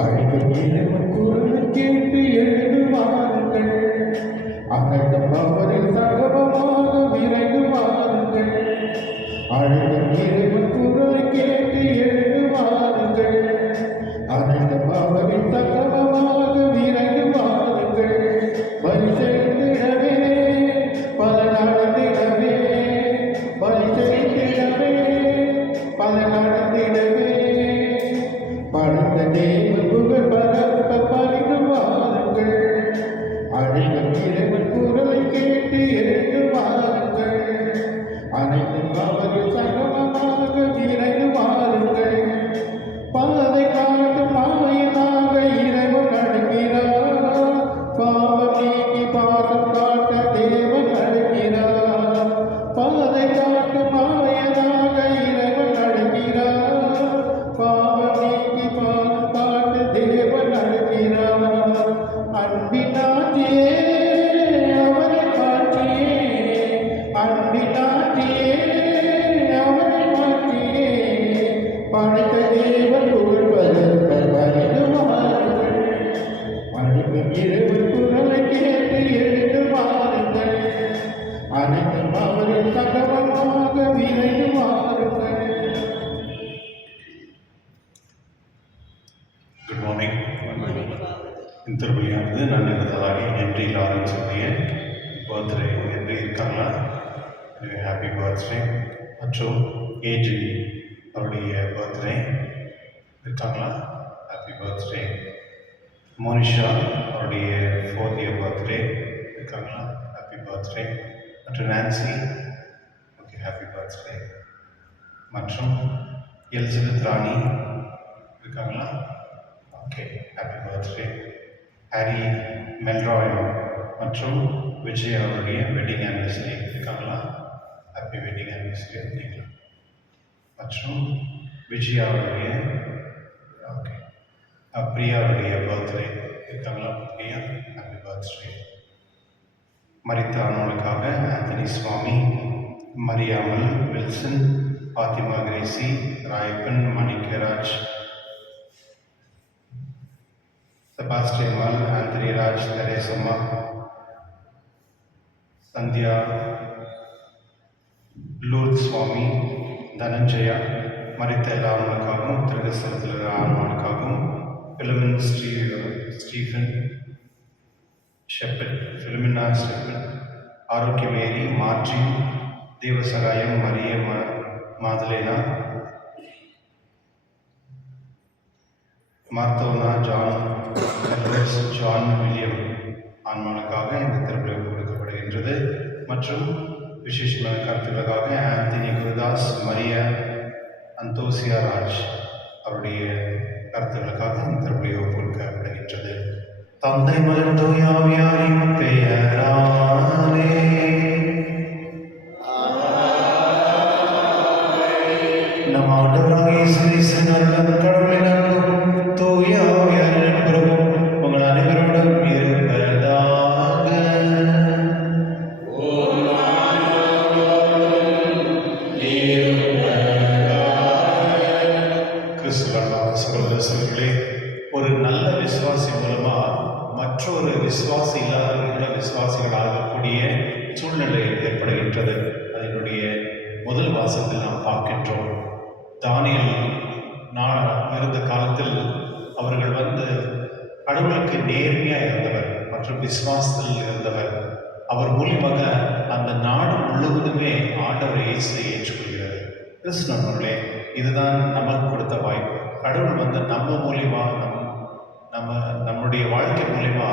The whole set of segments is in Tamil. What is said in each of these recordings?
அழைக்கும் இறைவன் குரல் கேட்டு எழுதுவார்கள். அகழ்ந்தும் அவரின் சகவமாக விரைந்து வாருங்கள். அழைக்கும் இறைவன் குரல் கேட்டு எழுதுவார்கள். அகழ்ந்தும் அவரின் சகவமாக விரைந்து வாருங்கள். பலி செய்திடவே பல நடந்திடவே, பலி செய்திடவே பல நடந்திடவே, படைத்த தேவன் புகழ் பரப்ப பணிந்து வாருங்கள். அழைக்கும் இறைவன் குரலை கேட்டு எழுந்து வாருங்கள். அனைத்தும் அவரின் சகமமாக விரைந்து வாருங்கள். பாதை காட்டும் மாயனாக இறைவன் நடக்கிறார். பாவம் நீக்கி பாசம் காட்ட தேவன் நடக்கிறார். பாதை காட்டும் மாயனாக இறைவன் நடக்கிறார். பாவம் நீக்கி பாசம் காட்ட தேவன் நடக்கிறார். அன்பினாட்டியே அவரை காட்டியே, அன்பினாட்டியே அவரை காட்டியே, படைத்த தேவன் புகழ்வதற்கு பணிந்து வாருங்கள். அழைக்கும் இறைவன் குரலை கேட்டு எழுந்து வாருங்கள். அனைத்தும் அவரின் சகவமாக விரைந்து வாருங்கள். Good morning. இந்த திருப்பலியானது நன்றிதலாகி ஹென்றி லாரன்ஸ் உடைய பர்த்டே. ஹென்றி இருக்காங்களா? Happy birthday. மற்றும் ஏஜி அவருடைய பர்த்டே இருக்காங்களா? Happy birthday. மோனிஷா அவருடைய 4th year பர்த்டே இருக்காங்களா? Happy birthday. மற்றும் நான்சி, ஓகே, ஹாப்பி பர்த்டே. மற்றும் எலிசபெத் ராணி இருக்காங்களா? Okay, happy birthday. Harry Melroy மற்றும் விஜய் அவருடைய வெட்டிங் ஆனிவர்சரி இருக்காங்களா? ஹாப்பி வெட்டிங் ஆனிவர்சரி நீங்களா? மற்றும் விஜய் அவருடைய ஓகே, பிரியா அவருடைய பர்த்டே இருக்காங்களா? Priya, happy birthday. மரித்த ஆனவனுக்காக ஆந்தனி சுவாமி, Mariyamal, Wilson, Fatima Gracy, Rayappan, Manikkaraj, Sebastian மல், ஆந்தனி ராஜ், தெரேசம்மா, சந்தியா, லூர்த் சுவாமி, தனஞ்சயா, மரித்த எல்லா ஆன்மாவுக்காகவும், திருகஸ்தலத்தில் ஆன்மாவுக்காகவும், பிலமின் ஸ்டீஃபன் ஷெப்பன், பிலிமினா ஷெப்பன், ஆரோக்கியமேரி, மார்ஜின், தேவசகாயம், மரிய மாதலேனா, மார்த்தோனா, ஜான் எட்வர்ட்ஸ், ஜான் வில்லியம் ஆன்மாவுக்காக இந்த திருப்பலி கொடுக்கப்படுகின்றது. மற்றும் விசேஷமான கருத்துக்களுக்காக ஆந்தனி குருதாஸ், மரியா அந்தோசியா ராஜ் அவருடைய கருத்துக்களுக்காக இந்த திருப்பலி கொடுக்கப்படுகின்றது. தந்தை மகன் தூய ஆவியாரின் பெயராலே நம் ஆண்டவராகிய இயேசு கிறிஸ்துவின் அருளும் கடவுளின் அன்பும் தூய ஆவியாரின் நட்புறவும் உங்கள் அனைவரோடும் இருப்பதாக. கிறிஸ்துவ சகோதரர்களே, ஒரு நல்ல விசுவாசி மூலமா மற்றொரு விசுவாசி இல்லாதவர்கள விசுவாசிகள் ஆகக்கூடிய சூழ்நிலை ஏற்படுகின்றது. அதனுடைய முதல் வாசத்தில் நாம் பார்க்கின்றோம். தானியேல் இருந்த காலத்தில் அவர்கள் கடவுளுக்கு நேர்மையாக இருந்தவர் மற்றும் விசுவாசத்தில் இருந்தவர். அவர் மூலியமாக அந்த நாடு முழுவதுமே ஆண்டவர் இயேசுவை ஏற்றுக்கொள்கிறது. கிறிஸ்துவர்களே, இதுதான் நமக்கு கொடுத்த வாய்ப்பு. கடவுள் நம்ம மூலியமா நம்முடைய வாழ்க்கை மூலிமா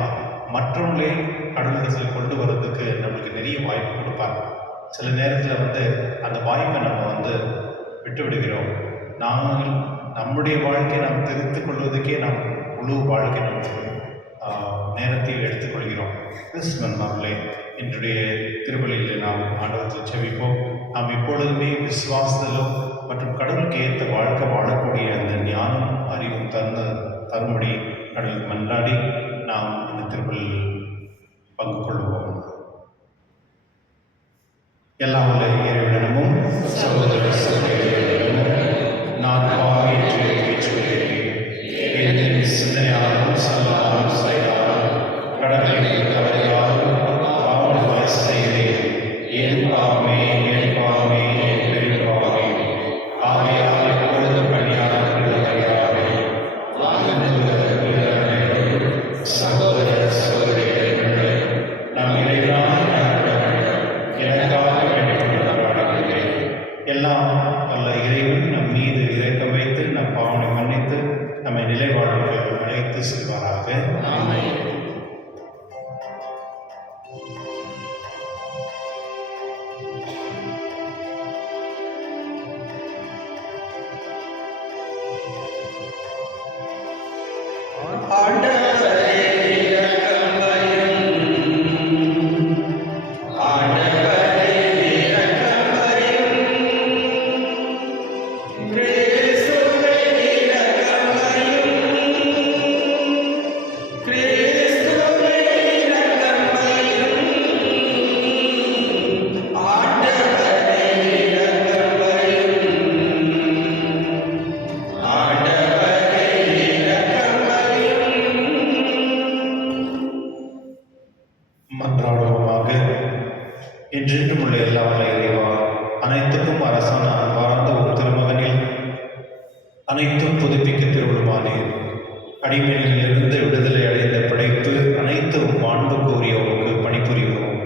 மற்றவங்களே கடவுளிடத்தில் கொண்டு வர்றதுக்கு நம்மளுக்கு நிறைய வாய்ப்பு கொடுப்பாங்க. சில நேரத்தில் அந்த வாய்ப்பை நம்ம விட்டு விடுகிறோம். நாங்கள் நம்முடைய வாழ்க்கையை நாம் தெரிந்து கொள்வதற்கே நாம் முழு வாழ்க்கை நமக்கு நேரத்தில் எடுத்துக்கொள்கிறோம். கிறிஸ்துவர்களே, இன்றைய திருப்பலியில் நாம் ஆண்டவரத்தில் செபிப்போம். நாம் எப்பொழுதுமே விசுவாசத்திலும் மற்றும் கடவுளுக்கு ஏற்ற வாழ்க்கை வாழக்கூடிய அந்த ஞானம் அறிவும் தரும்படி கடவுளுக்கு மன்றாடி நாம் இந்த திருப்பலில் பங்கு கொள்வோம். எல்லாம் உள்ள இறைவனிடமும் சகோதர சகோதரிகளிடமும் நான் பாவி என்று ஏற்றுக்கொள்கிறேன். சகோதர சகோதரிகளே, நம் இறைவனான எனக்காக வேண்டிக் எல்லாம் அல்ல இறைவன் நம் மீது இரக்கம் வைத்து நம் பாவனை மன்னித்து நம்மை நிலைவாழ்வுக்கு அழைத்து செல்வாராக. மன்றாடுவோமாக. என்றென்றும் உள்ள எல்லாம் வல்ல இறைவா, அனைத்துக்கும் அரசான அன்பார்ந்த ஒரு திருமகனில் அனைத்தும் புதுப்பிக்க திருவுளமானீர். அடிமையிலிருந்து விடுதலை அடைந்த படைப்பு அனைத்தும் மாண்புக்கு உரியவருக்கு பணிபுரிகிறோம்.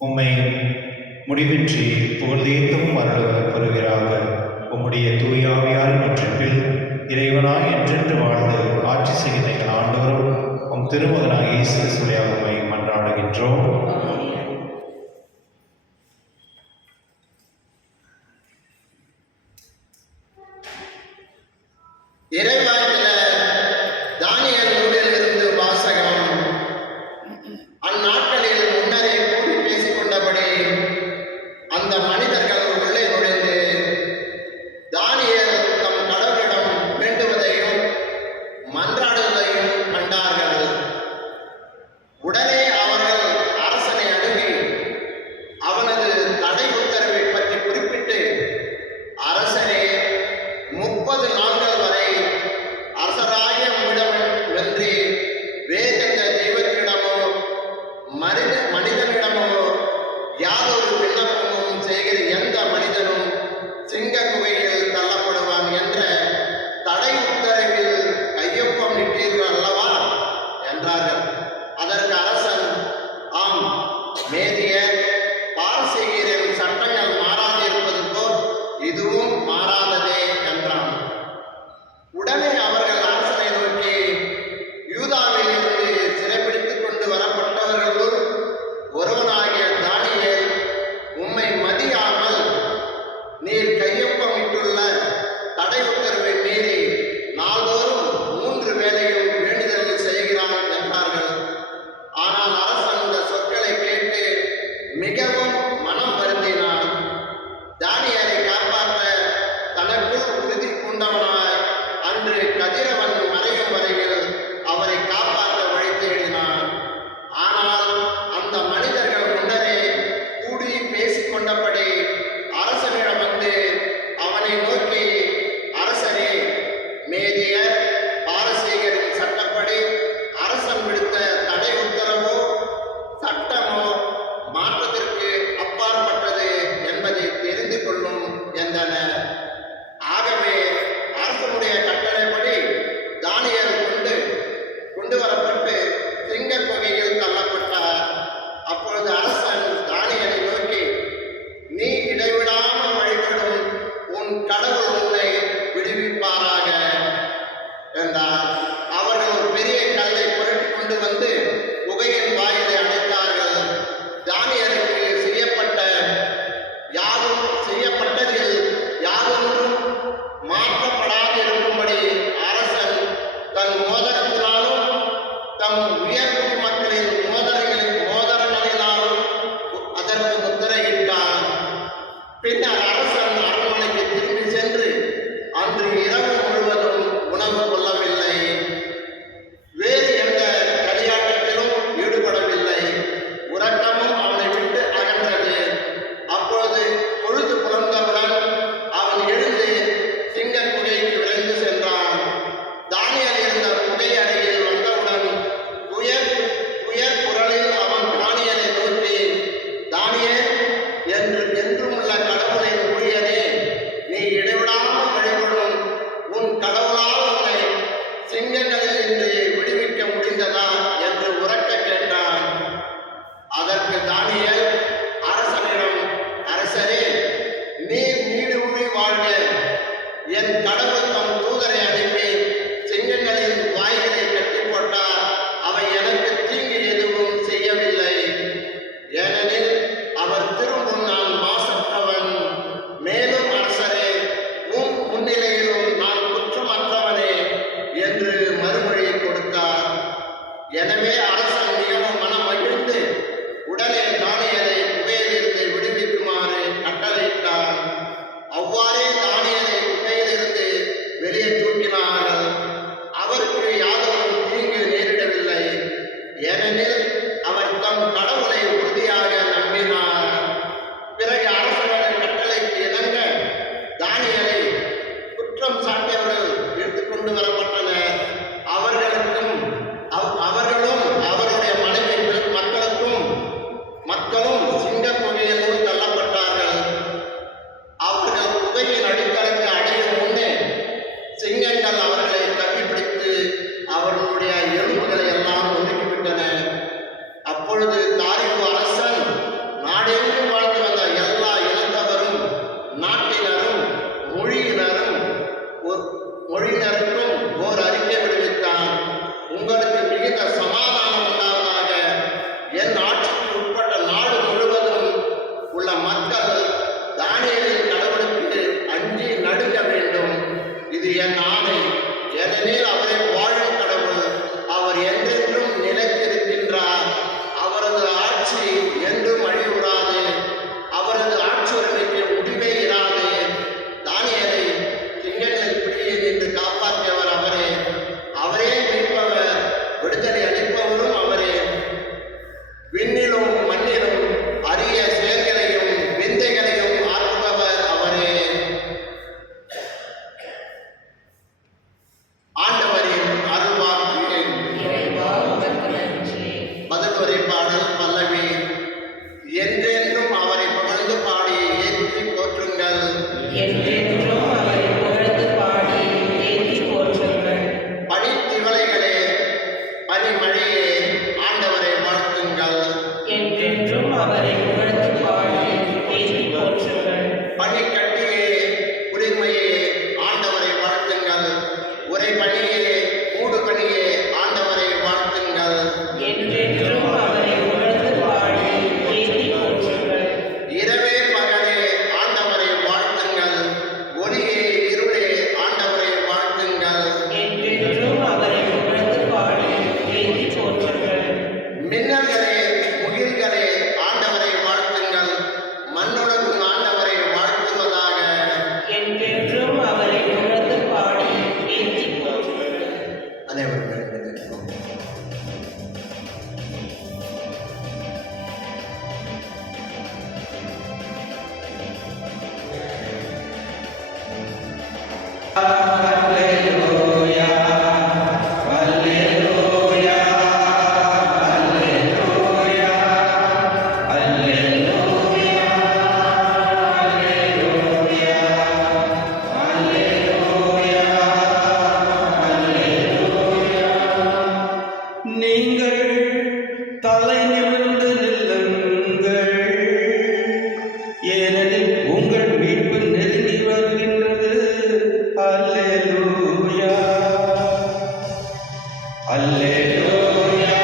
உம்மை முடிவின்றி புகழ்ந்தேத்தும் அருள பெறுகிறாக. உம்முடைய தூயாவியாரின் ஒற்றிப்பில் இறைவனாய் என்றென்று வாழ்ந்து ஆட்சி செய்கிற எங்கள் ஆண்டவரும் உம் திருமகனாக இயேசு கிறிஸ்துவின் உம்மை மன்றாடுகின்றோம். இறைவாக்கில தானியேல் நூலிலிருந்து வாசகம். அந்நாட்களில் முன்னரே கூடி பேசிக் கொண்டபடி அந்த மனிதர்கள் உள்ளே நுழைந்து தானியேல் தம் கடவுளிடம் வேண்டுவதையும் மன்றாடுவதையும் கண்டார்கள். உடனே அவர்கள் அரசனை அணுகி அவனது தடை உத்தரவை பற்றி குறிப்பிட்டு, அரசரே, 30 நாட்கள் வரை அரசராகிய உம்மிடம் வென்றி வேறெந்த தெய்வத்திடமோ மனிதனிடமோ யாதொரு விண்ணப்பமும் செய்கிற எந்த மனிதனும் சிங்க குகையில் தள்ளப்படுவான் என்ற தடை உத்தரவில் கையொப்பம் இட்டீர்கள் அல்லவா என்றார்கள். அதற்கு அரசன், ஆம், மேதிய பாரசீகரின் சட்டங்கள் மாறாதிருப்பது போல் இதுவும் மாறாததே என்றான். உடனே அவர்கள் அரசனை நோக்கி, யூதாவில் இருந்து சிறைப்பிடித்துக் கொண்டு வரப்பட்டவர்களுள் ஒருவனாகிய தானியேல் உம்மை மதியாமல் நீர் கையொப்பமிட்டுள்ள தடை உத்தரவை மீறி நாள்தோறும் 3 வேளையும் வேண்டுதல்கள் செய்கிறான் என்றார்கள். ஆனால் அரசன் இந்த சொற்களை கேட்டு மிகவும் மனம் வருந்தினான். தானியேலை காப்பாற்ற தனக்குள் உறுதி பூண்டவனாய் அன்று கதிரவன் மறையும் வரையில் அவரை காப்பாற்ற வழி தேடினான். ஆனால் அந்த மனிதர்கள் முன்னரே கூடி பேசிக் கொண்டபடி அரசனிடம் வந்து அவனை நோக்கி, அரசரே, மேதிய பாரசீகரின் சட்டப்படி அரசன் விடுத்த தடை உத்தரவோ சட்டமோ மாற்றத்திற்கு அப்பாற்பட்டது என்பதை தெரிந்து கொள்ளும் என்றனர். ஆகவே அரசனுடைய கட்டளைப்படி தானியேல் கொண்டு வரப்பட்டு சிங்கக் குகையில் தள்ளப்பட்டார். அப்பொழுது அரசன் தானியேலை நோக்கி, நீ இடைவிடாமல் வழிபடும் உன் கடவுள் உன்னை விடுவிப்பாராக என்றார். அவர்கள் ஒரு பெரிய கல்லை புரட்டி கொண்டு வந்து குகையின் வாயிலை அடைத்தார்கள். தானியேலுக்கு செய்யப்பட்டதில் யாதொன்றும் மாற்றப்படாது இருக்கும்படி அரசன் தன் மோதிரத்தினாலும் தம் உயர்குடி மக்களின் மோதிரங்களினாலும் அதற்கு முத்திரையிட்டான். பின்னர் அரசன் அரண்மனைக்கு திரும்பி சென்று அன்று இரவு முழுவதும் உணவு கொள்ளவில்லை. வேறு எந்த களியாட்டத்திலும் ஈடுபடவில்லை. உறக்கமும் அவனை விட்டு அகன்றது. அப்பொழுது பொழுது புலர்ந்தவுடன் அவன் எழுந்து சிங்கக் குகைக்கு விரைந்து சென்றான். தானியேல் இருந்த குகை அருகில் வந்தவுடன் ஏனெனில் அவர் தம் கடவுளை உறுதியாக நம்பினார். பிறகு அரசரின் கட்டளைக்கு இணங்க தானியேலை குற்றம் சாட்டியவர்கள் எடுத்துக்கொண்டு வரப்பட்டனர். அவர்களும் அவருடைய மனைவி மக்களும் சிங்க குகையினுள் தள்ளப்பட்டார்கள். அவர்கள் குகையின் அடித்தளத்தை அடையும் முன்னே சிங்கங்கள் அவர்களை கட்டிப்பிடித்து அவர்களுடைய எலும்புகளை எல்லாம் ஒதுக்கிவிட்டன. அப்பொழுது தாரிகு அரசன் நாடெங்கும் வாழ்ந்து வந்த எல்லா இனத்தவரும் நாட்டினரும் மொழியினருக்கும் ஓர் அறிக்கை விடுவித்தான். உங்களுக்கு மிகுந்த சமாதானம் உண்டாவதாக. என் ஆட்சிக்கு உட்பட்ட நாடு முழுவதும் உள்ள மக்கள் தானியேலின் கடவுளுக்கு அஞ்சி நடுங்க வேண்டும். இது என் ஆணை. ஏனெனில் அவரை வாழும் கடவுள். அவர் என்றென்றும் நிலைத்திருக்கின்றார். அவரது ஆட்சி என்றும் அழிவுறாது. அவரது ஆட்சியுரிமைக்கு முடிவே இராது. தானியேலை சிங்கங்களின் பிடியில் நின்று காப்பாற்றியவர் அவரே. அவரே மீட்பவர், விடுதலை அளிப்பவரும் அவரே. விண்ணிலும் மண்ணிலும் அரிய செயல்களையும் விந்தைகளையும் ஆற்றுபவர் அவரே. ஆண்டவரின் அருள்வாக்கு. பதிலுரை பாடல் பல்லவி. என்றென்றும் அவரை புகழ்ந்து பாடி ஏற்றி போற்றுங்கள். என்றென்றும் அவரை புகழ்ந்து பாடி ஏற்றி போற்றுங்கள். பனித்திவளைகளே, பனிமழையே, ஆண்டவரை வாழ்த்துங்கள். என்றென்றும் அவரை புகழ்ந்து பாடி ஏற்றி போற்றுங்கள். பனிக்கட்டியே, குளிர்மையே, ஆண்டவரை வாழ்த்துங்கள். உறைபனியே, மூடுபனியே, ஆண்டவரை வாழ்த்துங்கள். என்றென்றும் அவரை புகழ்ந்து பாடி ஏற்றி போற்றுங்கள். இரவே பகலே, ஆண்டவரை வாழ்த்துங்கள். ஒளியே இருளே, ஆண்டவரை வாழ்த்துங்கள். என்றென்றும் அவரை புகழ்ந்து பாடி ஏற்றி போற்றுங்கள். மின்னல்களே, முகில்களே, ஆண்டவரை வாழ்த்துங்கள். மண்ணுலகும் ஆண்டவரை வாழ்த்துவதாக. என்றென்றும் அவரை புகழ்ந்து பாடி ஏற்றி போற்றுங்கள். அனைவரும் நீங்கள் தலை நிமிர்ந்து நில்லுங்கள், ஏனெனில் உங்கள் மீட்பு நெருங்கி வருகின்றது. அல்லேலூயா, அல்லேலூயா,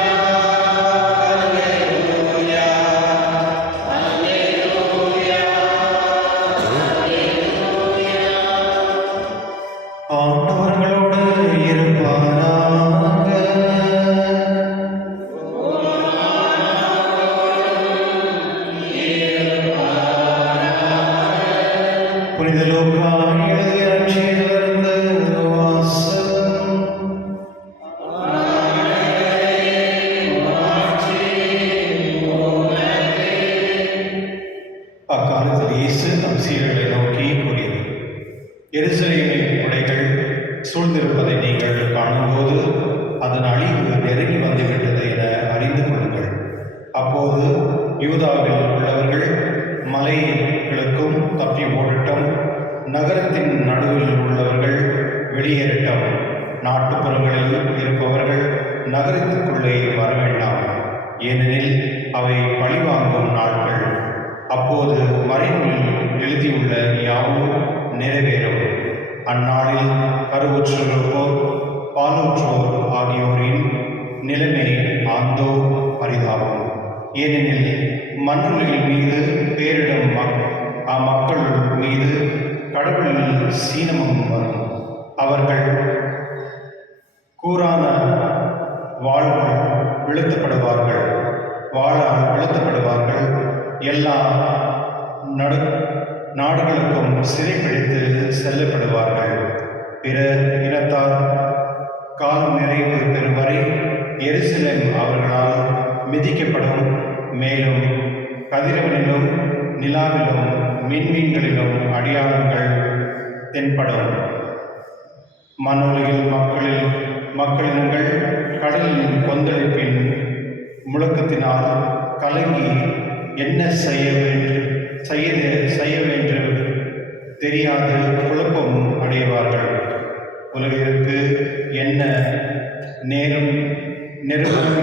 அல்லேலூயா, அல்லேலூயா, அல்லேலூயா. ஆண்டவர்களோடு இருப்பாராக. புனித லூக்கா எழுதிய நற்செய்தியிலிருந்து வாசகம். அக்காலத்தில் இயேசு தம் சீடர்களை நோக்கி கூறியது, எருசலேமின் உடைகள் சூழ்ந்திருப்பதை நீங்கள் காணும்போது அதன் அழிவு நெருங்கி வந்துவிட்டது என அறிந்து கொள்ளுங்கள். அப்போது யூதாவில் உள்ளவர்கள் மலைகளுக்கும் தப்பி ஓடட்டும், நகரத்தின் நடுவில் உள்ளவர்கள் வெளியேறட்டும், நாட்டுப்புறங்களில் இருப்பவர்கள் நகரத்துக்குள்ளே வர வேண்டாம், ஏனெனில் அவை பழிவாங்கும் நாட்கள். அப்போது மறைநூலில் எழுதியுள்ள யாவும் நிறைவேறும். அந்நாளில் கருவுற்றோர் பாலூற்றோர் ஆகியோரின் நிலைமை ஆந்தோ பரிதாபம். ஏனெனில் மண்ணுலகின் மீது பேரிடும் அம்மக்கள் மீது கடவுளில் சீனமும் வரும். அவர்கள் கூரான வாளால் வீழ்த்தப்படுவார்கள். எல்லா நாடுகளுக்கும் சிறைப்பிடித்து செல்லப்படுவார்கள். பிற இனத்தார் காலம் நிறைவு பெறும் வரை எருசலேம் அவர்களால் மிதிக்கப்படும். மேலும் கதிரவனிலும் நிலாவிலும் மின்மீன்களிலும் அடையாளங்கள் தென்படும். மண்ணுலகில் மக்களினங்கள் கடலின் கொந்தளிப்பின் முழக்கத்தினால் கலங்கி என்ன செய்ய வேண்டும் தெரியாது குழப்பம் அடைவார்கள். உலகிற்கு என்ன நேரும்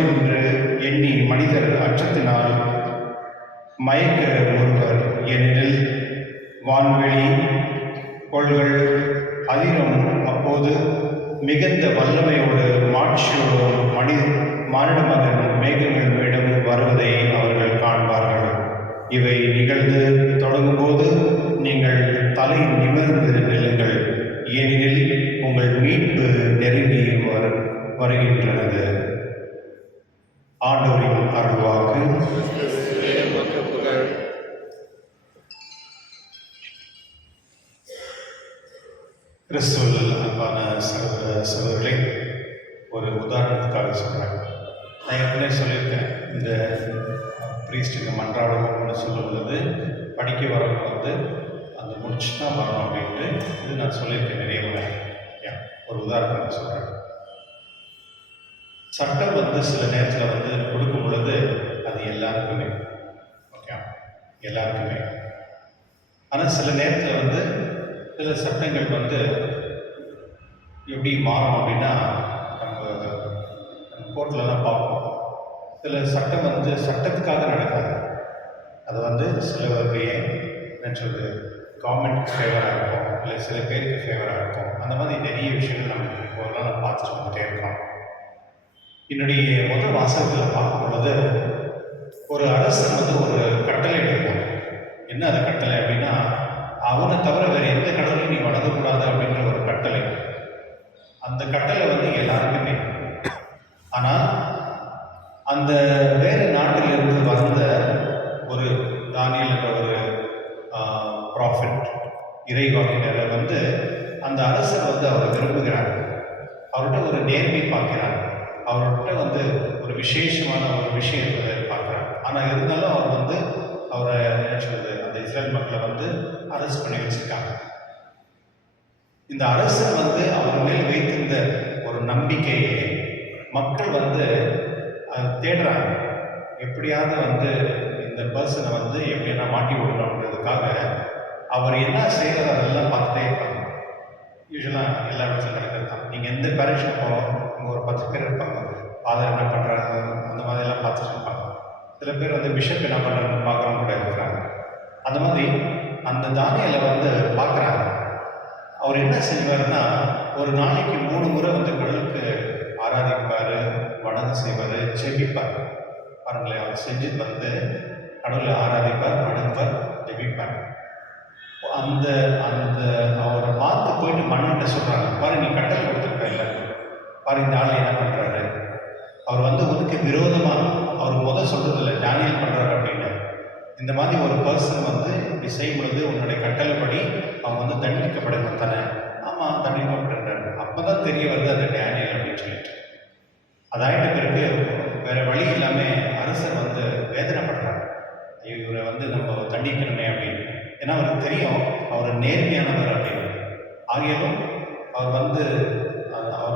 என்று எண்ணி மனிதர் அச்சத்தினால் மயக்க ஒருவர். ஏனெனில் வான்வெளி கோள்கள் அதிரும். அப்போது மிகுந்த வல்லமையோடு மாட்சியோடும் மானிட மகன் மேகங்கள் மேடம் வருவதை அவர்கள் காண்பார்கள். இவை நிகழ்ந்து தொடங்கும்போது நீங்கள் தலை நிமிர்ந்து நில்லுங்கள், ஏனெனில் உங்கள் மீட்பு நெருங்கி வருகின்றது. ஆண்டவரின் அருள்வாக்கு. கிறிஸ்துவில் அன்பான சகோதரர்களே, ஒரு உதாரணத்துக்காக சொல்கிறேன். நான் ஏற்கனவே சொல்லியிருக்கேன், இந்த ப்ரீஸ்டுக்கு மன்றாடுவோம்னு சொல்லும்போது படிக்க வரவங்க வந்து அந்த முடிச்சு தான் வரணும் அப்படின்ட்டு இது நான் சொல்லியிருக்கேன் நிறைய முறை. ஒரு உதாரணத்தை சொல்கிறேன். சட்டம் வந்து சில நேரத்தில் வந்து கொடுக்கும் பொழுது அது எல்லாருக்குமே ஓகே, எல்லாருக்குமே. ஆனால் சில நேரத்தில் வந்து சில சட்டங்கள் வந்து எப்படி மாறும் அப்படின்னா, நம்ம கோர்ட்டில் தான் பார்ப்போம். சில சட்டம் வந்து சட்டத்துக்காக நடக்காது. அது வந்து சிலருக்கு என்ன சொல்கிறது, கவர்மெண்ட்டுக்கு ஃபேவராக இருக்கும், இல்லை சில பேருக்கு ஃபேவராக இருக்கும். அந்த மாதிரி நிறைய விஷயங்கள் நம்ம ஒரு நாள் பார்த்துட்டு வந்துட்டே இருக்கோம். என்னுடைய முதல் வாசகத்தில் பார்க்கும் பொழுது ஒரு அரசன் வந்து ஒரு கட்டளை எடுக்கும். என்ன அது கட்டளை அப்படின்னா, அவனை தவிர வேறு எந்த கடவுளையும் நீ வணங்கக்கூடாது அப்படின்ற ஒரு கட்டளை. அந்த கட்டளை வந்து எல்லாருக்குமே. ஆனால் அந்த வேறு நாட்டிலிருந்து வந்த ஒரு தானியல் என்ற ஒரு ப்ராஃபிட் இறைவாக்கினரை வந்து அந்த அரசர் வந்து அவர் விரும்புகிறார். அவர்கிட்ட ஒரு நேர்மை பார்க்கிறார். அவர்கிட்ட வந்து ஒரு விசேஷமான ஒரு விஷயத்தை பார்க்குறார். ஆனால் இருந்தாலும் அவர் வந்து அவரை என்ன சொல்றது, அந்த இஸ்ரேல் மக்களை வந்து அரெஸ்ட் பண்ணி வச்சிருக்காங்க. இந்த அரசர் வந்து அவர் மேல் வைத்திருந்த ஒரு நம்பிக்கையை மக்கள் வந்து தேடுறாங்க. எப்படியாவது வந்து இந்த பர்சனை வந்து எப்படின்னா மாட்டி விடணுன்றதுக்காக அவர் என்ன செய்கிறார் அதெல்லாம் பார்த்துட்டே இருப்பாங்க. யூஸ்வலாக எல்லா இடத்துலையும் நடக்கிறது தான். நீங்கள் எந்த பேரிஷன் போகிறோம், இங்கே ஒரு 10 பேர் இருப்பாங்க, ஃபாதர் என்ன பண்ணுறாங்க அந்த மாதிரிலாம் பார்த்துட்டு இருப்பாங்க. சில பேர் வந்து பிஷப் என்ன பண்ணுறாங்கன்னு பார்க்குறவங்க கூட இருக்கிறாங்க. அந்த மாதிரி அந்த தானியலை வந்து பார்க்குறாங்க. அவர் என்ன செய்வார்னா, ஒரு நாளைக்கு 3 முறை வந்து கடலுக்கு ஆராதிப்பார், வணக்கம் செய்வார், ஜெபிப்பார். பாருங்களேன், அவர் செஞ்சுட்டு வந்து கடவுளை ஆராதிப்பார், வணங்குவார், ஜெபிப்பார். அந்த அந்த அவரை பார்த்து போயிட்டு மன்னன்ட்ட சொல்கிறாங்க, பாரு நீ கட்டளை கொடுத்துருக்க இல்லை, பாரு இந்த ஆள் என்ன பண்ணுறாரு. அவர் வந்து உனக்கு விரோதமாக அவர் சொல்கிறது இல்லை, தானியல் பண்ணுறாரு அப்படின்னு. இந்த மாதிரி ஒரு பர்சன் வந்து இப்படி செய்யும் பொழுது உன்னுடைய கட்டளைப்படி அவங்க வந்து தண்டிக்கப்படணும் தானே. ஆமாம், தண்டிக்கப்படுறாரு. அப்போ தான் தெரிய வருது அது டேனியல் அப்படின்னு சொல்லிட்டு. அதாயிட்ட பிறகு வேறு வழி இல்லாமல் அரசர் வந்து வேதனைப்படுறாரு, இவரை வந்து நம்ம தண்டிக்கணுமே அப்படின்னு. ஏன்னா அவருக்கு தெரியும் அவர் நேர்மையானவர் அப்படின்னு. ஆகியாலும் அவர்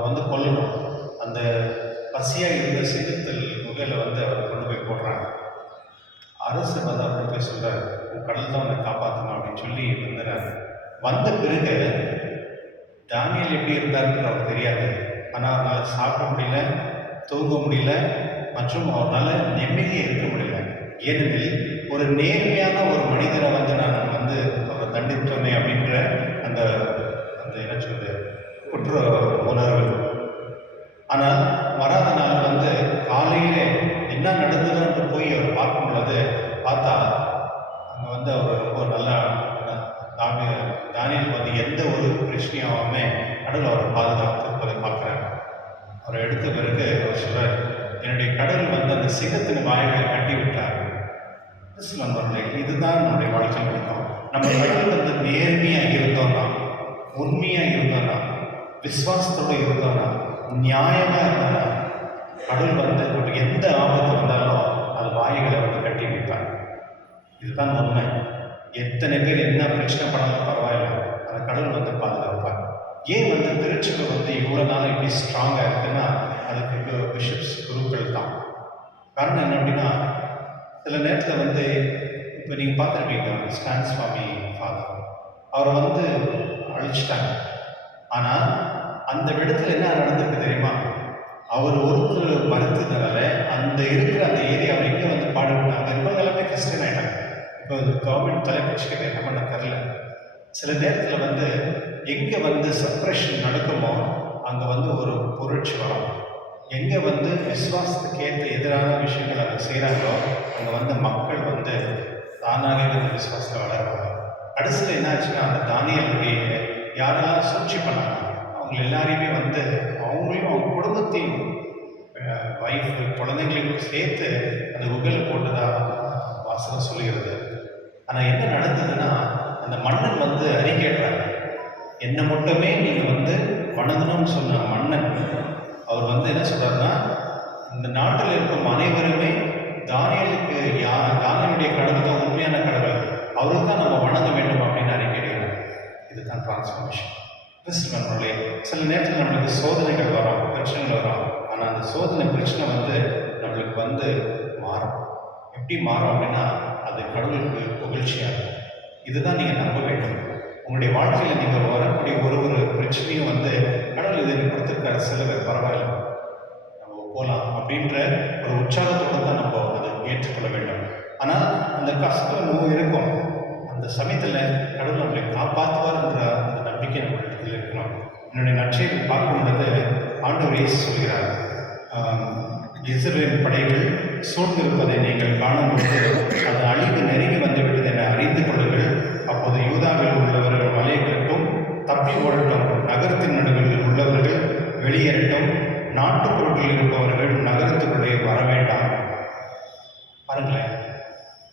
வந்து கொல்லணும். அந்த பசியாக இருந்த சிங்கத்தில் குகையில் வந்து அவர் கொண்டு போய் போடுறாங்க. அரசர் வந்து அவர்கிட்ட போய் சொல்கிறார், உன் கடல் தான் உன்னை காப்பாற்றணும் அப்படின்னு சொல்லி வந்துடுறாரு. வந்த பிறகு தானியல் எப்படி இருந்தாருன்னு அவருக்கு தெரியாது. ஆனால் அவரால் சாப்பிட முடியல, தூங்க முடியல, மற்றும் அவரால் நிம்மதியாக இருக்க முடியல. ஏனெனில் ஒரு நேர்மையான ஒரு மனிதரை வந்து நான் வந்து அவரை தண்டித்தோமே அப்படின்ற அந்த அந்த என்ன சொல்றது குற்ற உணர்வு. ஆனால் வராத நாள் வந்து காலையிலே என்ன நடந்ததுன்னு போய் அவர் பார்க்கும் பொழுது பார்த்தா அங்கே வந்து அவர் ரொம்ப நல்லா தானியல் வந்து எந்த ஒரு பிரச்சனையாகாம கடவுள் அவரை பாதுகாத்து பார்க்குறாரு. அவரை எடுத்த பிறகு அவர் சொல்கிறார், என்னுடைய கடவுள் வந்து அந்த சிங்கத்தின் வாய்களை கட்டி விட்டார். கிறிஸ்துவர்களே, இதுதான் நம்முடைய வாழ்க்கை நடக்கும். நம்ம கடவுள் வந்து நேர்மையாக இருந்தோம்னா, உண்மையாக இருந்தோம்னா, விசுவாசத்தோடு இருந்தோம்னா, நியாயமாக இருந்தால் கடவுள் வந்து நமக்கு எந்த ஆபத்து வந்தாலும் அது வாய்களை வந்து கட்டி வைப்பார். இதுதான் உண்மை. எத்தனை பேர் என்ன பிரச்சனை பண்ணாலும் பரவாயில்ல, அந்த கடவுள் வந்து பாதுகாப்பார். ஏன் வந்து திருச்சபை வந்து இவ்வளோ நாள் இப்படி ஸ்ட்ராங்காக இருக்குன்னா அதுக்கு பிஷப்ஸ் குருக்கள் தான் காரணம். என்ன அப்படின்னா சில நேரத்தில் வந்து இப்போ நீங்கள் பார்த்துருப்பீங்க ஸ்டான் சுவாமி ஃபாதர், அவரை வந்து அழிச்சிட்டாங்க. ஆனால் அந்த இடத்துல என்ன நடந்திருக்கு தெரியுமா? அவர் ஒருத்தர் மறுத்ததுனால அந்த இருக்கிற அந்த ஏரியாவை எங்கே வந்து பாடுபட்டாங்க. இவங்க எல்லாமே கிறிஸ்டியன் ஆகிட்டாங்க. இப்போ கவர்மெண்ட் தலைப்பட்சிக்கிட்ட என்ன பண்ண தெரில. சில நேரத்தில் வந்து எங்கே வந்து செப்பரேஷன் நடக்குமோ அங்கே வந்து ஒரு புரட்சி வரும். எங்கே வந்து விசுவாசத்துக்கு ஏற்ற எதிரான விஷயங்கள் அதை செய்கிறாங்களோ அங்கே வந்து மக்கள் வந்து தானாகவே வந்து விசுவாசத்தை வளருவாங்க. கடைசியில் என்ன ஆச்சுன்னா அந்த தானியலுடைய யாரெல்லாம் சூழ்ச்சி பண்ணாங்க அவங்க எல்லாரையுமே வந்து அவங்களையும் அவங்க குடும்பத்தையும் ஒய்ஃபு குழந்தைங்களையும் சேர்த்து அந்த உகலை போட்டதா வாசகம் சொல்லுகிறது. ஆனால் என்ன நடந்ததுன்னா அந்த மன்னன் வந்து அறிக்கைடுறாங்க, என்னை மட்டுமே நீங்கள் வந்து வணங்கணும்னு சொன்ன மன்னன் அவர் வந்து என்ன சொல்கிறாருன்னா, இந்த நாட்டில் இருக்கும் அனைவருமே தானியலுக்கு தானியலுடைய கடவுள் தான் உண்மையான கடவுள், அவருக்கு தான் நம்ம வணங்க வேண்டும் அப்படின்னு அறிக்கையிடுகிறார். இதுதான் டிரான்ஸ்ஃபர்மேஷன். கிறிஸ்துவனுடைய சில நேரத்தில் நம்மளுக்கு சோதனைகள் வரும், பிரச்சனைகள் வரும். ஆனால் அந்த சோதனை பிரச்சனை வந்து நம்மளுக்கு வந்து மாறும். எப்படி மாறும் அப்படின்னா அது கடவுளுக்கு புகழ்ச்சியாக இருக்கும். இதுதான் நீங்கள் நம்ப வேண்டும். உங்களுடைய வாழ்க்கையில் நீங்கள் வரக்கூடிய ஒரு பிரச்சனையும் வந்து கடவுள் இதை கொடுத்துருக்காரு, சில பேர் பரவாயில்ல நம்ம போகலாம் அப்படின்ற ஒரு உற்சாகத்தோடு தான் நம்ம அதை ஏற்றுக்கொள்ள வேண்டும். ஆனால் அந்த கஷ்டம் நோய் இருக்கும், அந்த சமயத்தில் கடவுள் நம்மளை காப்பாற்றுவார்ன்ற அந்த நம்பிக்கை நம்ம இடத்துல இருக்கணும். என்னுடைய நற்செய்தி பார்க்கும் பொழுது ஆண்டவர் இயேசு சொல்கிறார், இஸ்ரவேல் படைகள் சூழ்ந்திருப்பதை நீங்கள் காணும்போது அது அழிவு நெருங்கி வந்துவிட்டது என அறிந்து கொள்ளுங்கள். அப்போது யூதாவில் உள்ளவர்கள் மலைகளுக்கும் தப்பி ஓடட்டும், நகரத்தின் நடுவில் உள்ளவர்கள் வெளியேறட்டும், நாட்டுப்புறத்தில் இருப்பவர்கள் நகரத்துக்குள்ளே வர வேண்டாம். பாருங்களேன்,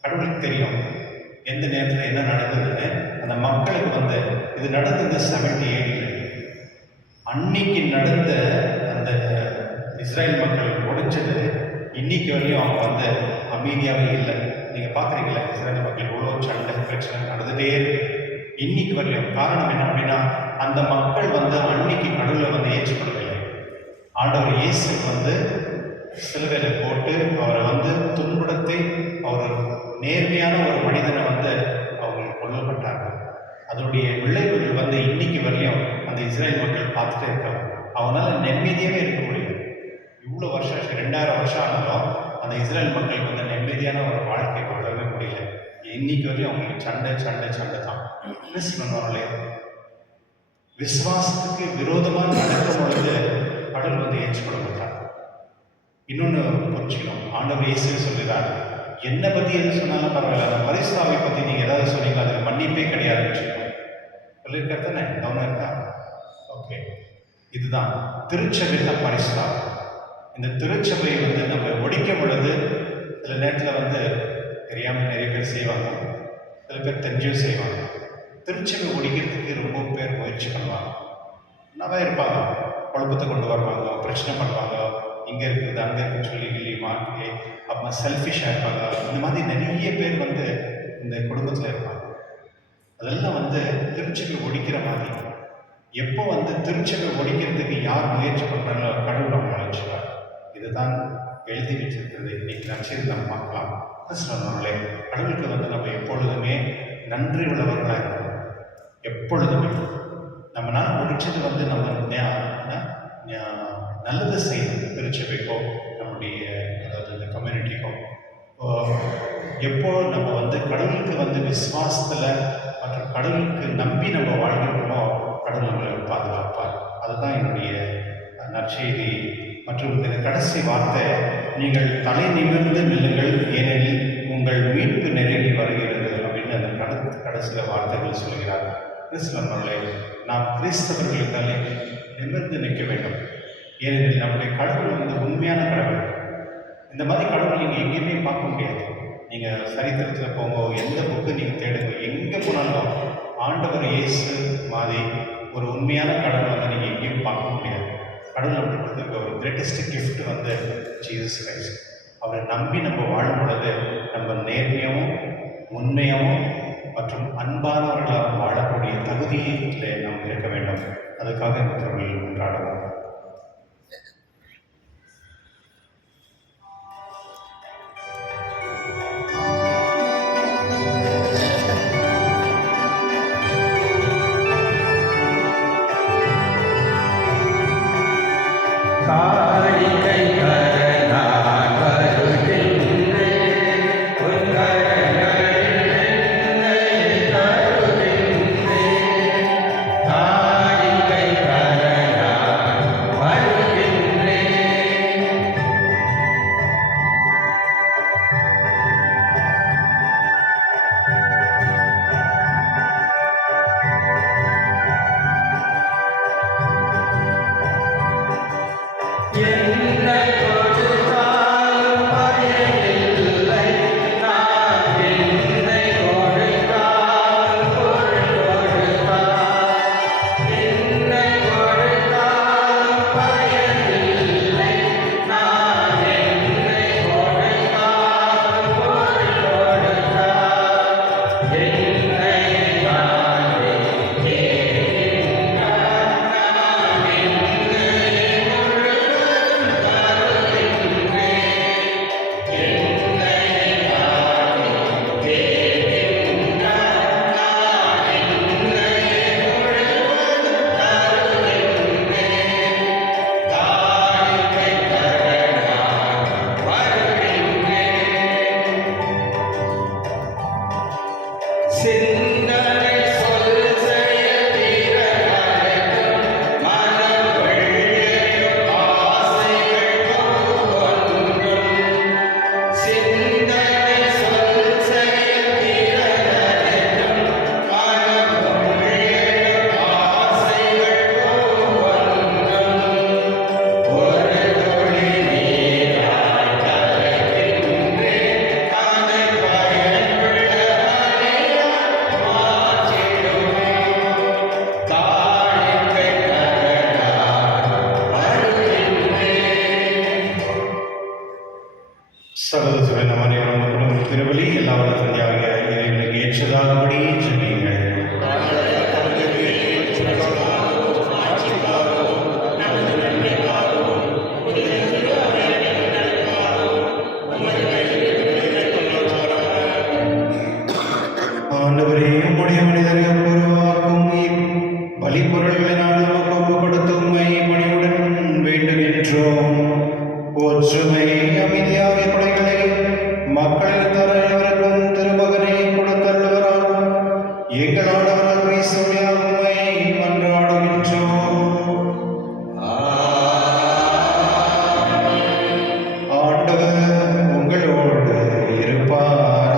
கடவுளுக்கு தெரியும் எந்த நேரத்தில் என்ன நடந்ததுன்னு. அந்த மக்களுக்கு வந்து இது நடந்தது 78 அன்னைக்கு நடந்த அந்த இஸ்ரேல் மக்கள் முடிஞ்சது இன்னைக்கு வரையும் அவங்க வந்து அமைதியாகவே இல்லை. நீங்கள் பார்க்குறீங்களா, இஸ்ரேல் மக்கள் இவ்வளோ சண்டை பிரச்சனை நடந்துகிட்டே இருக்கு இன்னைக்கு வரையும். காரணம் என்ன அப்படின்னா அந்த மக்கள் வந்து அன்னைக்கு கடவுளை வந்து ஏற்றுக்கொள்ளவில்லை. ஆண்டவர் இயேசு வந்து சிலுவையில போட்டு அவரை வந்து துன்புடத்தை அவர் நேர்மையான ஒரு மனிதனை வந்து அவங்க கொல்லப்பட்டார்கள். அதனுடைய விளைவுகள் வந்து இன்னைக்கு வரையும் அந்த இஸ்ரேல் மக்கள் பார்த்துட்டே இருக்காங்க. அவங்களால நிம்மதியாகவே இருக்க முடியல. இவ்வளோ வருஷம் 2000 வருஷம் ஆனாலும் அந்த இஸ்ரேல் மக்களுக்கு வந்து நிம்மதியான ஒரு வாழ்க்கை வாழவே முடியல. இன்னைக்கு வரையும் அவங்களுக்கு சண்டை தான். கிறிஸ்துவனே விசுவாசத்துக்கு விரோதமாக நடக்கும் பொழுது கடவுள் வந்து ஏற்றுக்கொள்ள மாட்டார். இன்னொன்று புரிஞ்சுக்கணும், ஆண்டவர் இயேசு சொல்லுகிறார், என்னை பற்றி எது சொன்னாலும் பரவாயில்ல, அந்த பரிசுத்தாவை பற்றி நீங்கள் ஏதாவது சொன்னீங்களா அதுக்கு மன்னிப்பே கிடையாதுன்னு சொல்லியிருக்காரு தானே? கவனம் இருக்கா? ஓகே, இதுதான் திருச்சபை தான் பரிசுத்தாவை. இந்த திருச்சபையை வந்து நம்ம ஒடிக்கும் பொழுது சில நேரத்தில் வந்து தெரியாமல் நிறைய பேர் செய்வாங்க, சில பேர் தெரிஞ்சும் செய்வாங்க. திருச்சபை ஒடிக்கிறதுக்கு ரொம்ப பேர் முயற்சி பண்ணுவாங்க. நல்லா இருப்பாங்க, குழப்பத்தை கொண்டு வருவாங்க, பிரச்சனை பண்ணுவாங்க, இங்கே இருக்குது அங்கே இருக்குன்னு சொல்லி மாற்றி அப்புறமா செல்ஃபிஷாக இருப்பாங்க. இந்த மாதிரி நிறைய பேர் வந்து இந்த குடும்பத்தில் இருப்பாங்க. அதெல்லாம் வந்து திருச்சபை ஒடிக்கிற மாதிரி. எப்போ வந்து திருச்சபை ஒடிக்கிறதுக்கு யார் முயற்சி பண்ணுறாங்களோ கடவுள் அவங்க அழைச்சிடுவார். இதுதான் எழுதி வச்சிருக்கிறது. இன்னைக்கு நச்சது நம்ம பார்க்கலாம். கிறிஸ்தவர்களே, கடவுளுக்கு வந்து நம்ம எப்பொழுதுமே நன்றி உள்ளவர்களாக இருக்கணும். எப்பொழுதுமே நம்மளால் முடிச்சது வந்து நம்ம நல்லது செய்யணும். திருச்சபைக்கோ நம்முடைய அதாவது இந்த கம்யூனிட்டிக்கோ எப்போ நம்ம வந்து கடவுளுக்கு வந்து விசுவாசத்தில் மற்றும் கடவுளுக்கு நம்பி நம்ம வாழ்கிறோமோ கடவுள் நம்மளை பாதுகாப்பார். அதுதான் என்னுடைய நற்செய்தி. மற்றும் இந்த கடைசி வார்த்தை, நீங்கள் தலை நிமிர்ந்து நில்லுங்கள் ஏனெனில் உங்கள் மீட்பு நெருங்கி வருகிறது அப்படின்னு அந்த கடைசியில் வார்த்தைகள் சொல்கிறார். கிறிஸ்தவர்களே, நாம் கிறிஸ்தவர்களுக்காலே நிமிர்ந்து நிற்க வேண்டும். ஏனெனில் நம்முடைய கடவுள் வந்து உண்மையான கடவுள். இந்த மாதிரி கடவுள் நீங்கள் எங்கேயுமே பார்க்க முடியாது. நீங்கள் சரித்திரத்தில் போங்க, எந்த புக்கு நீங்கள் தேடுங்க, எங்கே போனாலும் ஆண்டவர் இயேசு மாதிரி ஒரு உண்மையான கடவுள் வந்து நீங்கள் எங்கேயும் பார்க்க முடியாது. கடவுள் நம்மளுக்கு கொடுத்துருக்க ஒரு கிரேட்டஸ்ட் கிஃப்ட் வந்து ஜீசஸ் கிரைஸ்ட். அவரை நம்பி நம்ம வாழும் பொழுது நம்ம நேர்மையாகவும் உண்மையாகவும் மற்றும் அன்பானவர்களாக வாழக்கூடிய தகுதியில் நாம் இருக்க வேண்டும். அதுக்காக இந்த திருவிழா கொண்டாடுவோம். காரிகை கரனார் வருகின்றேன், உன் கரங்களில் என்னை தருகின்றேன். காரிகை கரனார் வருகின்றேன். என்னை கொடுத்தாலும் பயனில்லை, நான் என்னை கொடுத்தாலும் பொருள் கொடுத்தார். என்னை கொடுத்தாலும் பயனில்லை, நான் என்னை கொடுத்தாலும் பொருள் கொடுத்தார். என்னை தானே கேட்கின்றார், நான் என்னை முழுவதும் தருகின்றேன். என்னை தானே கேட்கின்றார், நான் என்னை முழுவதும் தருகின்றேன். காரிகை கரனார் வருகின்றேன். சிந்தனை சொல் செயல் பிறரழைக்கும், மனம் வெள்ளையும் ஆசைகள் ஒவ்வொன்றும். சிந்தனை சொல் செயல் பிறரழைக்கும், மனம் வெள்ளையும் ஆசைகள் ஒவ்வொன்றும். ஒரு துளி நீராய் கரைகின்றேன், அதை பயனுள்ள மழையாய் மாற்றிடுவேன். காரிகை கரனார் வருகின்றேன். சகோதர நம் அனைவரும் திருவள்ளி எல்லாவற்றையும் தந்தையாக இறைவனுக்கு ஏற்றதாகபடி ஜெபியுங்கள். ஆண்டவரே, உம்முடைய மனிதர்கள் உருவாக்கும் பலிப்பொருள்களினால் நமக்கு ஒப்புக் கொடுத்து உம்மை பணிவுடன் வேண்டுகின்றோம். ஒற்றுமை அமைதியாக கொடைகளை மக்களின் தலைவருக்கும் திருமகனை கொடுத்தள்ளுவரால் எங்கள் ஆண்டவர் கிறிஸ்து வழியாக உம்மை மன்றாடுகின்றோம். ஆண்டவர் உங்களோடு இருப்பாராக.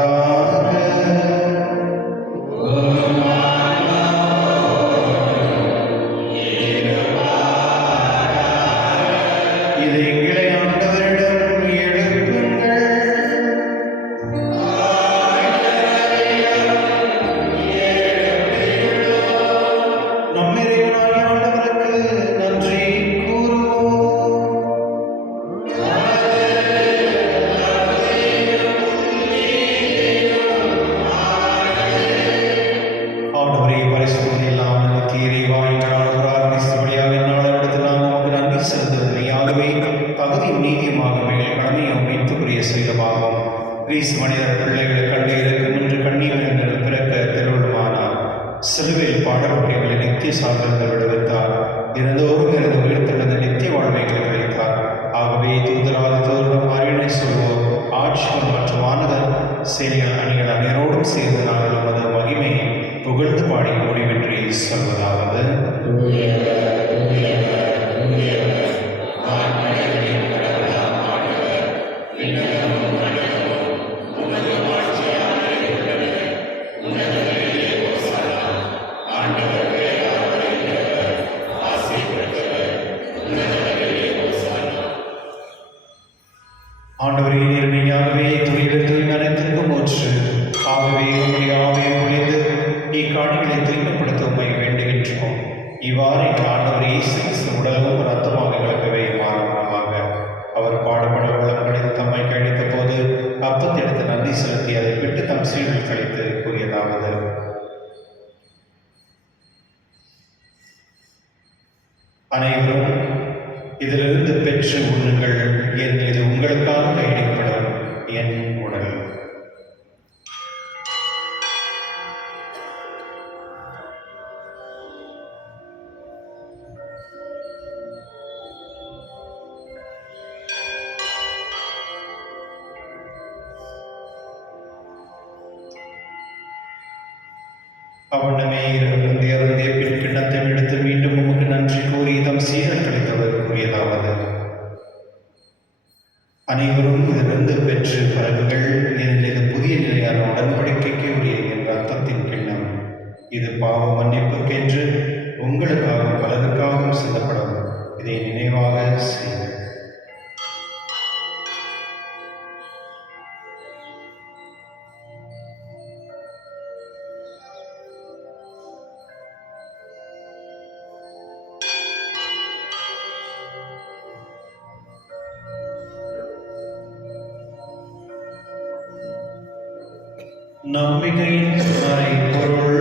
இதை எங்களை ஆண்டவரிடம் எழுப்புங்கள். நம் இறைவனாகிய ஆண்டவருக்கு நன்றி கூறுவோம். ஆண்டவரே, பரிசுத்தம் இல்லாமல் நித்திய இறைவா, எங்கள் ஆண்டவராகிய கிறிஸ்து வழியாக இந்நாளை நாம் உமக்கு நன்றி செலுத்துவது மெய்யாகவே தகுதியும் நீதியுமாக எங்கள் கடமையும் மீட்பு புரிய செய்தமாகும். கிறிஸ்து மனிதர் பிள்ளைகளை கண்டு இறக்கும் என்று கண்ணீர் பிறக்க திருவிழமானார். சிலுவையில் பாடப்பட்டவர்களை நித்திய சார்ந்திருந்து விடுவித்தார். இருந்தோறும் இருந்து உயிர்த்தெழுந்த நித்திய வாழ்வை கிடைத்தார். ஆகவே தூதராத தூதரம் அரியணை சொல்வோர் ஆட்சிகள் மற்றும் வானவர் சேனைகள் அணிகள் அனைவரோடும் சேர்ந்து நாங்கள் நமது மகிமையை புகழ்ந்து பாடி முடிவின்றி சொல்வதாவது. ஆண்டவரே, நேர்மையாகவே துணிவிற்கு அனைத்திற்கும் ஒன்று. ஆகவே உம்முடைய ஆவியை பொழிந்து இக்காணிகளை தூய்மைப்படுத்த உம்மை வேண்டுகின்றோம். இவ்வாறு எங்கள் ஆண்டவர் இயேசு கிறிஸ்து உடலும் ரத்தமாக எங்களுக்கவே மாறுமாக அவர் பாடுபட உள்ளம் கணித்து தம்மை கழித்த போது அப்பத்தை எடுத்து நன்றி செலுத்தி அதை விட்டு தம் சீடர்கள் கழித்து கூறியதாவது: அனைவரும் இதிலிருந்து பெற்று உண்ணுங்கள், இது உங்களுக்காக கையளிக்கப்படும் என் உடல். அவனமே இருந்து அருந்திய பின் கிண்ணத்தை எடுத்து மீண்டும் உமக்கு நன்றி கூறி தம் சீடர் கழித்தவர் கூறியதாவது: அனைவரும் இதிலிருந்து பெற்று பரவுகள், ஏனெனில் இது புதிய நிலையான உடன்படிக்கைக்கு உரிய என் ரத்தத்தின் கிண்ணம். இது பாவ மன்னிப்புக்கென்று உங்களுக்காகவும் பலருக்காகவும் சிந்தப்படும். இதை நினைவாக செய்யுங்கள். நம்பிக்கையின் மறைபொருள்.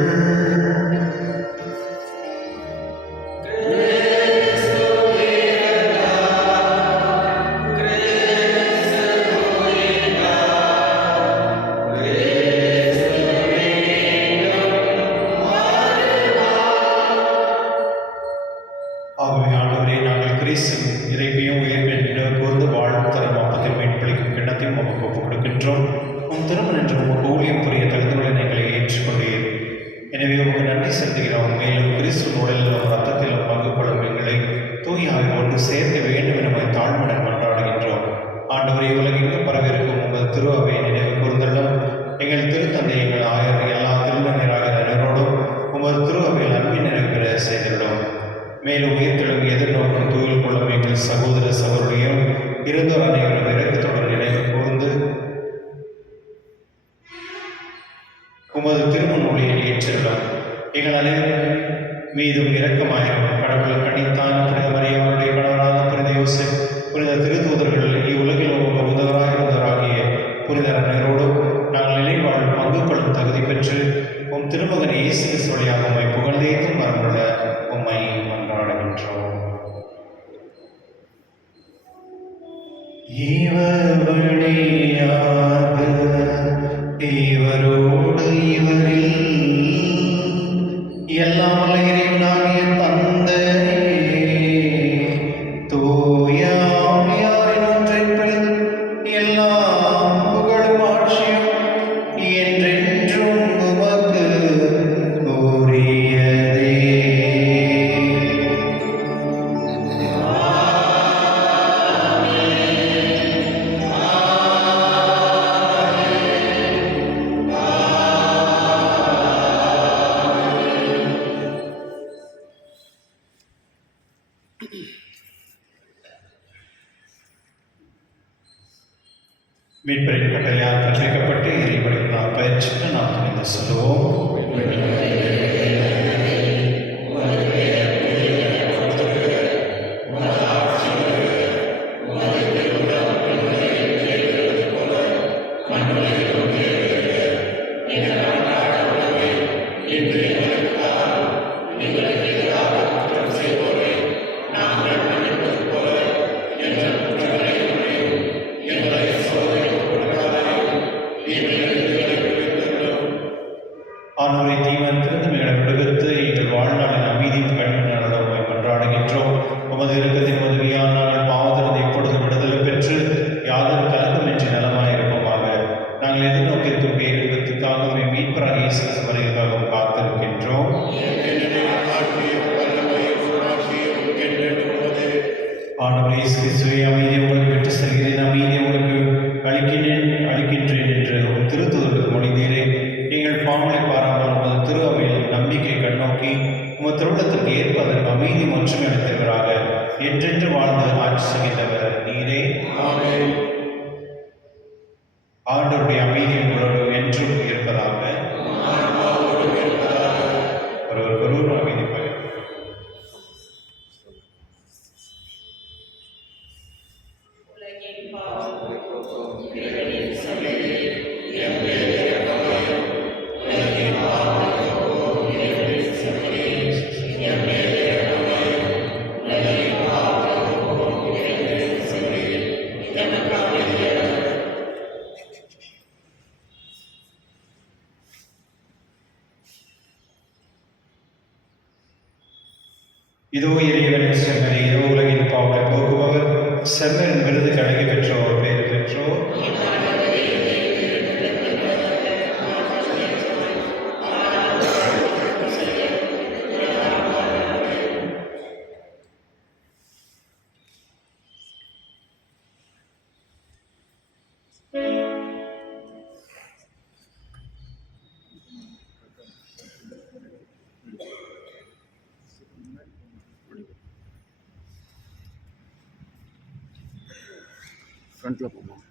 ஆகவே ஆண்டவரே, நாங்கள் கிறிஸ்துவின் இறைப்பையும் உயிர்ப்பையும் நினைவு கூர்ந்து வாழும் தரும் அப்பத்தில் மீட்பளிக்கும் கிண்ணத்தையும் உமக்கு ஒப்புக் கொடுக்கின்றோம். உம் திருமணம் என்று உமக்கு ஊழியம் புரிய தகுதியுள்ள எங்களை ஏற்றுக்கொண்டீர். எனவே உமக்கு நன்றி செலுத்துகிறோம். மேலும் கிறிஸ்துவின் உடலிலும் ரத்தத்திலும் பங்கு கொள்ளும் எங்களை தூயாக ஒன்று சேர்க்க வேண்டும் என தாழ்வுடன் கொண்டாடுகின்றோம். ஆண்டவரை உலகெங்கும் பரவிருக்கும் உங்கள் திரு அவையை நினைவு கூர்ந்தள்ளும். எங்கள் திருத்தந்தை, எங்கள் ஆயர், எல்லா திருநீராக நினைவரோடும் உமது திரு அவையில் அன்பின் நிறைவு பெற செய்துள்ளோம். மேலும் உயிர்த்தெழும் எதிர்நோக்கும் தூயில் கொள்ளும் எங்கள் சகோதர சகோதரியும் இருந்தோர் அனைவரும் இறக்கத்துடன் நினைவு கூர்ந்து உமது திருமண ஒளியில் ஏற்றிருந்தோம். எங்கள் அனைவரும் மீதும் இரக்கமாயிரும். கடவுள் கணித்தான் புனித மரியாவுடைய கணவரான புனித யோசேப், புனித திருத்தூதர்கள், இவ்வுலகில் உதவராக இருந்தவராகிய புனிதர் அனைவரோடும் நாங்கள் நிலைவாழ் பங்கு கொள்ளும் தகுதி பெற்று உம் திருமகன் இயேசு கிறிஸ்து வழியாக உம்மை புகழ்ந்தேத்தும் வரமுள்ள உம்மை மன்றாடுகின்றோம். இவர் வழியாக இவரோடு இவரில் எல்லாம் வல்ல இறைவனாகிய தந்தையே, தூய ஆவியாரின் ஒன்றிப்பில் எல்லா புகழும் ஆட்சியும் என்றென்றும் உமக்கு உரியதே. மீட்பரின் கட்டளையால் கற்பிக்கப்பட்டு இறைவனால் பயிற்சிக்கு நாம் துணிந்து சொல்லுவோம். ஆண்டவரை தீவன் திருந்தமைகளை விடுவித்து எங்கள் வாழ்நாளின் அமைதியும் கண்ணினாலும் மன்றாடுகின்றோம். உமது இறுக்கத்தின் உதவியால் நாங்கள் பாவத்திலிருந்து இப்பொழுது விடுதலை பெற்று யாதொரு கலக்கமின்றி நலமாயிருப்போமாக. நாங்கள் எதிர்நோக்கியிருக்கும் பேரின்பத்துக்காக மீட்பராக இயேசு கிறிஸ்து வருகைக்காகவும் காத்திருக்கின்றோம். ஆண்டவர் இயேசு கிறிஸ்துவே, அமைதியை உங்களுக்கு விட்டு செல்கிறேன், அமைதியை உங்களுக்கு அளிக்கின்றேன் என்று ஒரு திருத்தூதருக்கு மொழிந்தீரே. எங்கள் பாவங்களை பாராமல் உமது திரு அவையில் நம்பிக்கை கண்ணோக்கி உமது திருவிழத்திற்கு ஏற்ப அதற்கு அமைதி மற்றும் அளித்தவராக என்றென்று வாழ்ந்து ஆட்சி செய்கின்றவர் நீரே. ஆண்டவருடைய அமைதி உங்களோடு என்றும் இருப்பதாக. ஒருவர் அமைதி பகிர்ந்து இதோ இறைவனின் செம்மறி, இதோ உலகின் பாவங்களை போக்குபவர், செம்மறின் விருது கழகி பெற்றோர், பேறு பெற்றோர். ஃப்ரண்ட்டில் போகும்.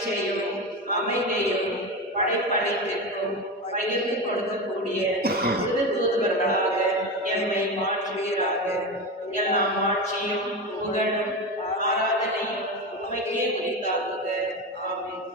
மகிழ்ச்சியையும் அமைதியையும் படைப்படைத்திற்கும் பகிர்ந்து கொடுக்கக்கூடிய சிறு தூதுவர்களாக எம்மை மாற்றுவீராக. எல்லாம் ஆட்சியும் புகழும் ஆராதனையும் உண்மைக்கே குறித்தாகுக. ஆமென்.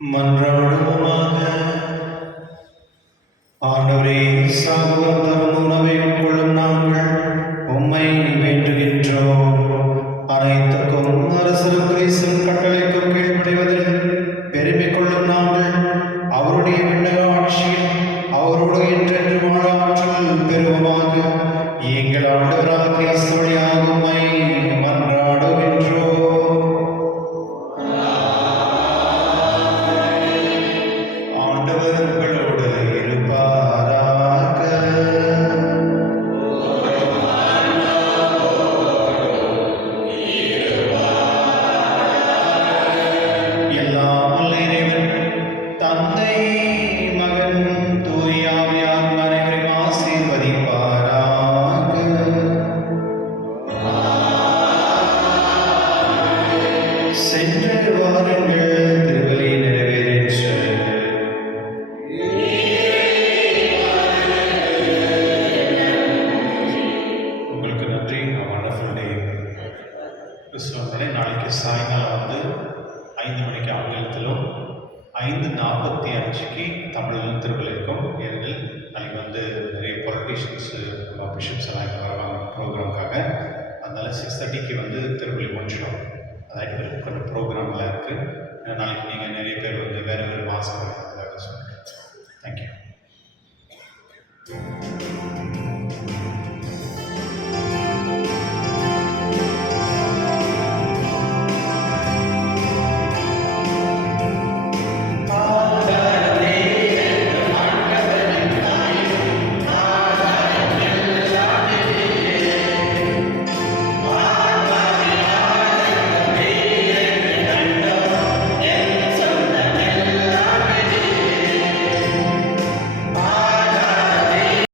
மன்றாடுவோமாக. ஆண்டவரே, சாகுவோம் தரும் உணவை உட்கொள்ளும் நாங்கள் உம்மை வேண்டுகின்றோம். அனைத்துக்கும் அரசரும் கிறிஸ்துவின் கட்டளைக்கும் கீழ்ப்படிவதில் பெருமை கொள்ளும் நாங்கள் அவருடைய விண்ணக ஆட்சியில் அவரோடு என்றென்று வாழ ஆற்றல் பெறுவோமாக. எங்கள் ஆண்டவராக கிறிஸ்து வழியாக உம்மை மன்றாடுகின்றோம். ஆண்டவர் உங்களோடு இருப்பாராக. எல்லாம் வல்ல இறைவன் தந்தை, மகன், தூய ஆவியார் அனைவரையும் ஆசீர்வதிப்பாராக. சென்று வாருங்கள், திருப்பலி நிறைவேறிற்று. உங்களுக்கு நன்றி. வண்டர்ஃபுல் டே. கிறிஸ்துவர்களே, நாளைக்கு சாயங்காலம் வந்து 5 மணிக்கு ஆங்கிலத்திலும் 5:45க்கு தமிழிலும் திருப்பலி இருக்கும். ஏனெனில் நாளைக்கு வந்து நிறைய பொலிட்டீஷியன்ஸு பிஷப்ஸ் எல்லாம் இங்கே வருவாங்க ப்ரோக்ராமுக்காக. அதனால 6:30க்கு வந்து திருப்பலி முடிச்சிடும். அதாவது கொஞ்சம் ப்ரோக்ராம்லாம் இருக்குது. நாளைக்கு நீங்கள் நிறைய பேர் வந்து வேறு வேறு மாஸ்க்